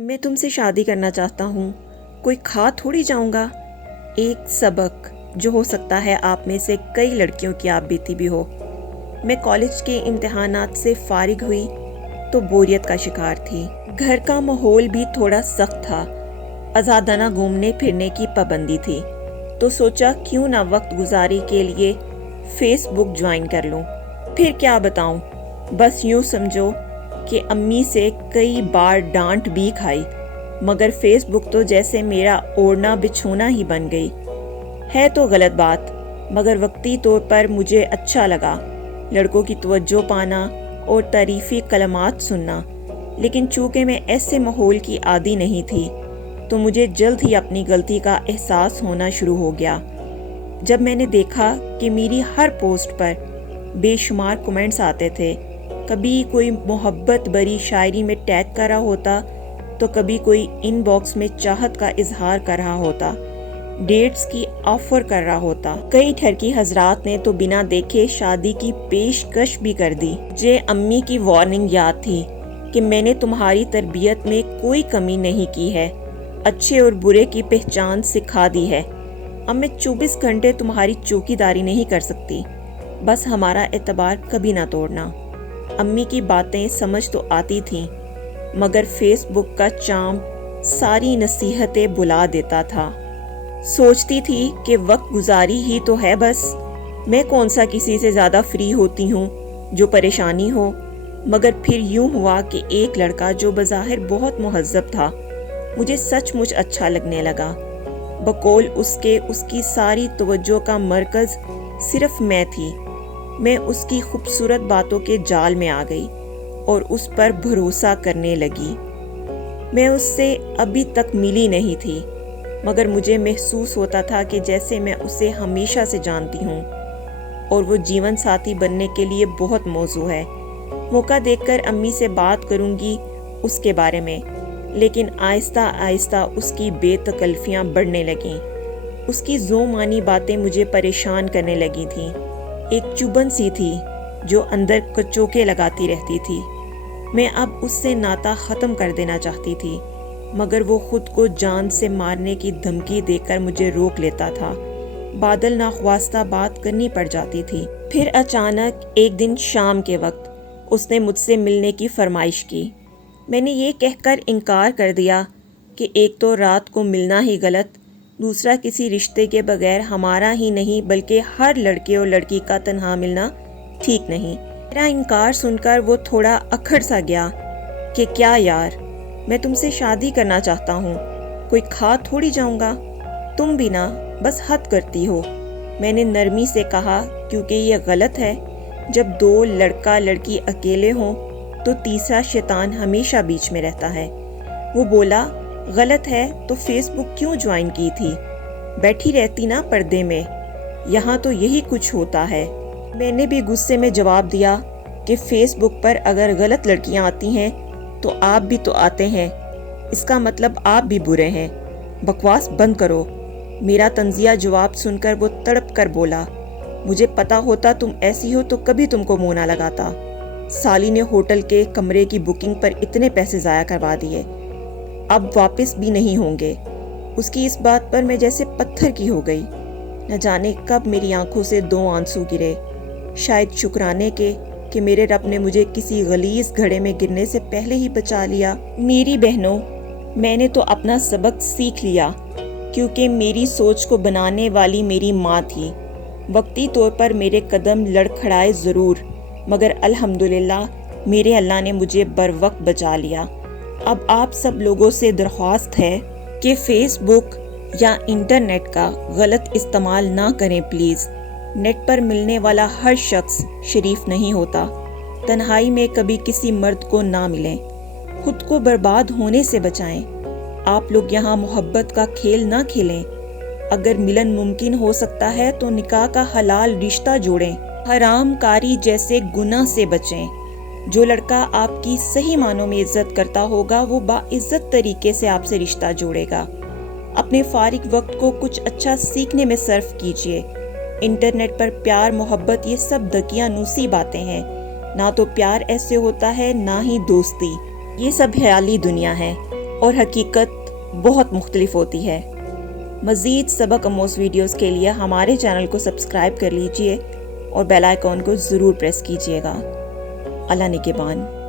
میں تم سے شادی کرنا چاہتا ہوں، کوئی کھا تھوڑی جاؤں گا۔ ایک سبق جو ہو سکتا ہے آپ میں سے کئی لڑکیوں کی آپ بیتی بھی ہو۔ میں کالج کے امتحانات سے فارغ ہوئی تو بوریت کا شکار تھی۔ گھر کا ماحول بھی تھوڑا سخت تھا، آزادانہ گھومنے پھرنے کی پابندی تھی، تو سوچا کیوں نہ وقت گزاری کے لیے فیس بک جوائن کر لوں۔ پھر کیا بتاؤں، بس یوں سمجھو کہ امی سے کئی بار ڈانٹ بھی کھائی، مگر فیس بک تو جیسے میرا اوڑھنا بچھونا ہی بن گئی۔ ہے تو غلط بات، مگر وقتی طور پر مجھے اچھا لگا لڑکوں کی توجہ پانا اور تعریفی کلمات سننا، لیکن چونکہ میں ایسے ماحول کی عادی نہیں تھی تو مجھے جلد ہی اپنی غلطی کا احساس ہونا شروع ہو گیا۔ جب میں نے دیکھا کہ میری ہر پوسٹ پر بے شمار کمنٹس آتے تھے، کبھی کوئی محبت بری شاعری میں ٹیگ کر رہا ہوتا تو کبھی کوئی ان باکس میں چاہت کا اظہار کر رہا ہوتا، ڈیٹس کی آفر کر رہا ہوتا۔ کئی ٹھرکی حضرات نے تو بنا دیکھے شادی کی پیشکش بھی کر دی۔ مجھے امی کی وارننگ یاد تھی کہ میں نے تمہاری تربیت میں کوئی کمی نہیں کی ہے، اچھے اور برے کی پہچان سکھا دی ہے۔ اب میں 24 گھنٹے تمہاری چوکی داری نہیں کر سکتی، بس ہمارا اعتبار کبھی نہ توڑنا۔ امی کی باتیں سمجھ تو آتی تھیں، مگر فیس بک کا چام ساری نصیحتیں بھلا دیتا تھا۔ سوچتی تھی کہ وقت گزاری ہی تو ہے بس، میں کون سا کسی سے زیادہ فری ہوتی ہوں جو پریشانی ہو۔ مگر پھر یوں ہوا کہ ایک لڑکا جو بظاہر بہت مہذب تھا مجھے سچ مچ اچھا لگنے لگا۔ بقول اس کی ساری توجہ کا مرکز صرف میں تھی۔ میں اس کی خوبصورت باتوں کے جال میں آ گئی اور اس پر بھروسہ کرنے لگی۔ میں اس سے ابھی تک ملی نہیں تھی، مگر مجھے محسوس ہوتا تھا کہ جیسے میں اسے ہمیشہ سے جانتی ہوں اور وہ جیون ساتھی بننے کے لیے بہت موزوں ہے۔ موقع دیکھ کر امی سے بات کروں گی اس کے بارے میں، لیکن آہستہ آہستہ اس کی بے تکلفیاں بڑھنے لگیں۔ اس کی ذو معنی باتیں مجھے پریشان کرنے لگی تھیں۔ ایک چبھن سی تھی جو اندر کچوکے لگاتی رہتی تھی۔ میں اب اس سے ناطہ ختم کر دینا چاہتی تھی، مگر وہ خود کو جان سے مارنے کی دھمکی دے کر مجھے روک لیتا تھا۔ بادل ناخواستہ بات کرنی پڑ جاتی تھی۔ پھر اچانک ایک دن شام کے وقت اس نے مجھ سے ملنے کی فرمائش کی۔ میں نے یہ کہہ کر انکار کر دیا کہ ایک تو رات کو ملنا ہی غلط، دوسرا کسی رشتے کے بغیر ہمارا ہی نہیں بلکہ ہر لڑکے اور لڑکی کا تنہا ملنا ٹھیک نہیں۔ میرا انکار سن کر وہ تھوڑا اکھڑ سا گیا کہ کیا یار، میں تم سے شادی کرنا چاہتا ہوں، کوئی کھا تھوڑی جاؤں گا۔ تم بھی نہ بس حد کرتی ہو، میں نے نرمی سے کہا، کیونکہ یہ غلط ہے۔ جب دو لڑکا لڑکی اکیلے ہوں تو تیسرا شیطان ہمیشہ بیچ میں رہتا ہے۔ وہ بولا، غلط ہے تو فیس بک کیوں جوائن کی تھی، بیٹھی رہتی نا پردے میں، یہاں تو یہی کچھ ہوتا ہے۔ میں نے بھی غصے میں جواب دیا کہ فیس بک پر اگر غلط لڑکیاں آتی ہیں تو آپ بھی تو آتے ہیں، اس کا مطلب آپ بھی برے ہیں، بکواس بند کرو۔ میرا طنزیہ جواب سن کر وہ تڑپ کر بولا، مجھے پتا ہوتا تم ایسی ہو تو کبھی تم کو منہ نہ لگاتا۔ سالی نے ہوٹل کے کمرے کی بکنگ پر اتنے پیسے ضائع کروا دیے، اب واپس بھی نہیں ہوں گے۔ اس کی اس بات پر میں جیسے پتھر کی ہو گئی۔ نہ جانے کب میری آنکھوں سے 2 آنسو گرے، شاید شکرانے کے کہ میرے رب نے مجھے کسی غلیظ گھڑے میں گرنے سے پہلے ہی بچا لیا۔ میری بہنوں، میں نے تو اپنا سبق سیکھ لیا، کیونکہ میری سوچ کو بنانے والی میری ماں تھی۔ وقتی طور پر میرے قدم لڑکھڑائے ضرور، مگر الحمدللہ میرے اللہ نے مجھے بر وقت بچا لیا۔ اب آپ سب لوگوں سے درخواست ہے کہ فیس بک یا انٹرنیٹ کا غلط استعمال نہ کریں پلیز۔ نیٹ پر ملنے والا ہر شخص شریف نہیں ہوتا۔ تنہائی میں کبھی کسی مرد کو نہ ملیں، خود کو برباد ہونے سے بچائیں۔ آپ لوگ یہاں محبت کا کھیل نہ کھیلیں۔ اگر ملن ممکن ہو سکتا ہے تو نکاح کا حلال رشتہ جوڑیں، حرام کاری جیسے گناہ سے بچیں۔ جو لڑکا آپ کی صحیح معنوں میں عزت کرتا ہوگا وہ باعزت طریقے سے آپ سے رشتہ جوڑے گا۔ اپنے فارغ وقت کو کچھ اچھا سیکھنے میں صرف کیجیے۔ انٹرنیٹ پر پیار محبت یہ سب دقیانوسی باتیں ہیں، نہ تو پیار ایسے ہوتا ہے نہ ہی دوستی، یہ سب خیالی دنیا ہے۔ اور حقیقت بہت مختلف ہوتی ہے۔ مزید سبق آموز ویڈیوز کے لیے ہمارے چینل کو سبسکرائب کر لیجئے اور بیل آئیکن کو ضرور پریس کیجئے گا۔ اللہ نگہبان۔